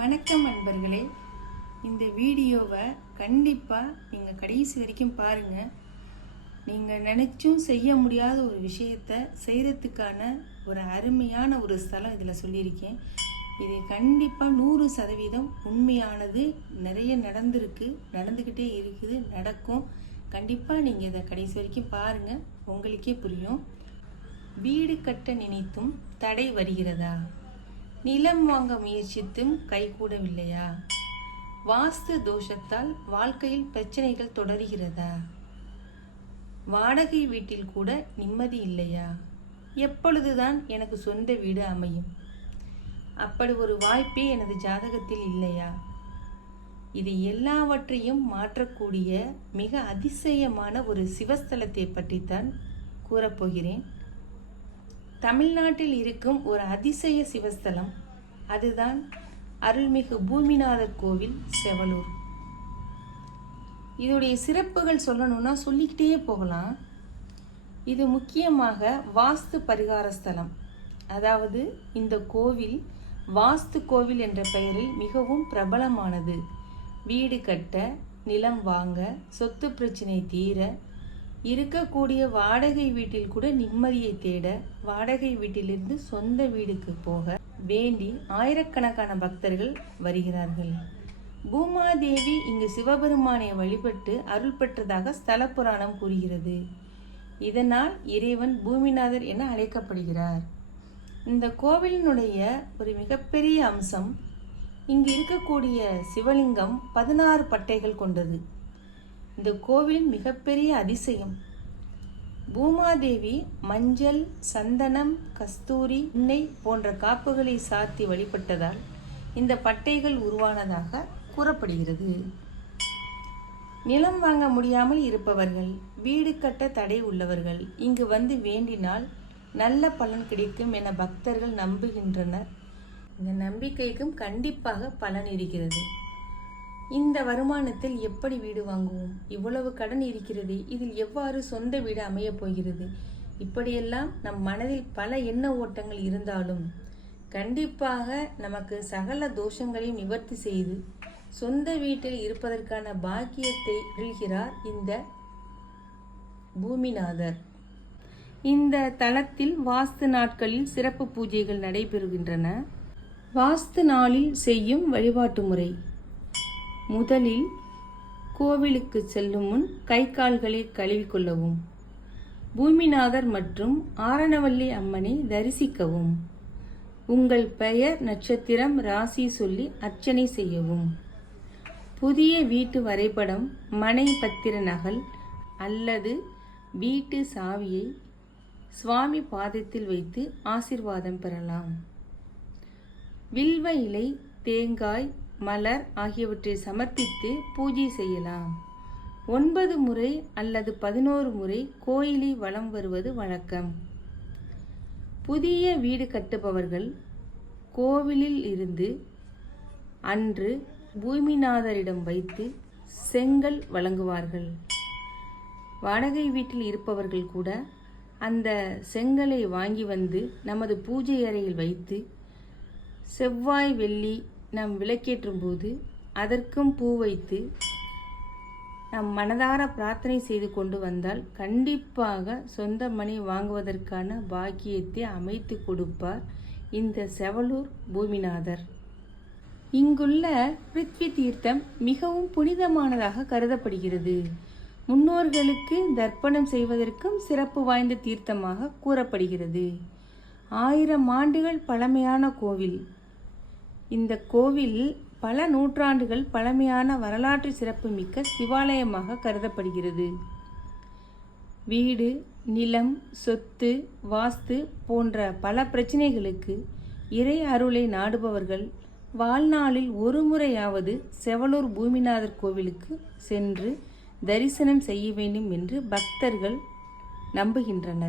வணக்கம் நண்பர்களே. இந்த வீடியோவை கண்டிப்பாக நீங்கள் கடைசி வரைக்கும் பாருங்கள். நீங்கள் நினச்சும் செய்ய முடியாத ஒரு விஷயத்தை செய்கிறதுக்கான ஒரு அருமையான ஒரு ஸ்தலம் இதில் சொல்லியிருக்கேன். இது கண்டிப்பாக 100% உண்மையானது. நிறைய நடந்துக்கிட்டே இருக்குது, நடக்கும். கண்டிப்பாக நீங்கள் இதை கடைசி வரைக்கும் பாருங்கள், உங்களுக்கே புரியும். வீடு கட்ட நினைத்தும் தடை வருகிறதா? நிலம் வாங்க முயற்சித்தும் கைகூடவில்லையா? வாஸ்து தோஷத்தால் வாழ்க்கையில் பிரச்சனைகள் தொடர்கிறதா? வாடகை வீட்டில் கூட நிம்மதி இல்லையா? எப்பொழுதுதான் எனக்கு சொந்த வீடு அமையும்? அப்படி ஒரு வாய்ப்பே எனது ஜாதகத்தில் இல்லையா? இது எல்லாவற்றையும் மாற்றக்கூடிய மிக அதிசயமான ஒரு சிவஸ்தலத்தை பற்றித்தான் கூறப்போகிறேன். தமிழ்நாட்டில் இருக்கும் ஒரு அதிசய சிவஸ்தலம், அதுதான் அருள்மிகு பூமிநாதர் கோவில், செவலூர். இதோடைய சிறப்புகள் சொல்லணும்னா சொல்லிக்கிட்டே போகலாம். இது முக்கியமாக வாஸ்து பரிகார ஸ்தலம். அதாவது இந்த கோவில் வாஸ்து கோவில் என்ற பெயரில் மிகவும் பிரபலமானது. வீடு கட்ட, நிலம் வாங்க, சொத்து பிரச்சனை தீர, இருக்கக்கூடிய வாடகை வீட்டில் கூட நிம்மதியை தேட, வாடகை வீட்டிலிருந்து சொந்த வீடுக்கு போக வேண்டி ஆயிரக்கணக்கான பக்தர்கள் வருகிறார்கள். பூமாதேவி இங்கு சிவபெருமானை வழிபட்டு அருள் பெற்றதாக ஸ்தல புராணம் கூறுகிறது. இதனால் இறைவன் பூமிநாதர் என அழைக்கப்படுகிறார். இந்த கோவிலினுடைய ஒரு மிகப்பெரிய அம்சம், இங்கு இருக்கக்கூடிய சிவலிங்கம் 16 பட்டைகள் கொண்டது. இந்த கோவிலின் மிகப்பெரிய அதிசயம், பூமாதேவி மஞ்சள், சந்தனம், கஸ்தூரி, எண்ணெய் போன்ற காப்புகளை சாத்தி வழிபட்டதால் இந்த பட்டைகள் உருவானதாக கூறப்படுகிறது. நிலம் வாங்க முடியாமல் இருப்பவர்கள், வீடு கட்ட தடை உள்ளவர்கள் இங்கு வந்து வேண்டினால் நல்ல பலன் கிடைக்கும் என பக்தர்கள் நம்புகின்றனர். இந்த நம்பிக்கைக்கும் கண்டிப்பாக பலன் இருக்கிறது. இந்த வருமானத்தில் எப்படி வீடு வாங்குவோம்? இவ்வளவு கடன் இருக்கிறது, இதில் எவ்வாறு சொந்த வீடு அமையப் போகிறது? இப்படியெல்லாம் நம் மனதில் பல எண்ண ஓட்டங்கள் இருந்தாலும் கண்டிப்பாக நமக்கு சகல தோஷங்களையும் நிவர்த்தி செய்து சொந்த வீட்டில் இருப்பதற்கான பாக்கியத்தை அருள்கிறார் இந்த பூமிநாதர். இந்த தலத்தில் வாஸ்து நாட்களில் சிறப்பு பூஜைகள் நடைபெறுகின்றன. வாஸ்து நாளில் செய்யும் வழிபாட்டு முறை: முதலில் கோவிலுக்கு செல்லும் முன் கை கால்களை கழுவிக்கொள்ளவும். பூமிநாதர் மற்றும் ஆரணவல்லி அம்மனை தரிசிக்கவும். உங்கள் பெயர், நட்சத்திரம், ராசி சொல்லி அர்ச்சனை செய்யவும். புதிய வீட்டு வரைபடம், மனை பத்திர நகல் அல்லது வீட்டு சாவியை சுவாமி பாதத்தில் வைத்து ஆசீர்வாதம் பெறலாம். வில்வ இலை, தேங்காய், மலர் ஆகியவற்றை சமர்ப்பித்து பூஜை செய்யலாம். 9 முறை அல்லது 11 முறை கோயிலை வலம் வருவது வழக்கம். புதிய வீடு கட்டுபவர்கள் கோவிலில் இருந்து அன்று பூமிநாதரிடம் வைத்து செங்கல் வழங்குவார்கள். வாடகை வீட்டில் இருப்பவர்கள் கூட அந்த செங்கலை வாங்கி வந்து நமது பூஜை அறையில் வைத்து செவ்வாய், வெள்ளி நாம் விளக்கேற்றும் போது அதற்கும் பூ வைத்து நம் மனதார பிரார்த்தனை செய்து கொண்டு வந்தால் கண்டிப்பாக சொந்த மனை வாங்குவதற்கான பாக்கியத்தை அமைத்து கொடுப்பார் இந்த செவலூர் பூமிநாதர். இங்குள்ள பிருத்வி தீர்த்தம் மிகவும் புனிதமானதாக கருதப்படுகிறது. முன்னோர்களுக்கு தர்ப்பணம் செய்வதற்கும் சிறப்பு வாய்ந்த தீர்த்தமாக கூறப்படுகிறது. 1000 ஆண்டுகள் பழமையான கோவில். இந்த கோவில் பல நூற்றாண்டுகள் பழமையான வரலாற்று சிறப்புமிக்க சிவாலயமாக கருதப்படுகிறது. வீடு, நிலம், சொத்து, வாஸ்து போன்ற பல பிரச்சனைகளுக்கு இறை அருளை நாடுபவர்கள் வாழ்நாளில் ஒரு முறையாவது செவலூர் பூமிநாதர் கோவிலுக்கு சென்று தரிசனம் செய்ய வேண்டும் என்று பக்தர்கள் நம்புகின்றனர்.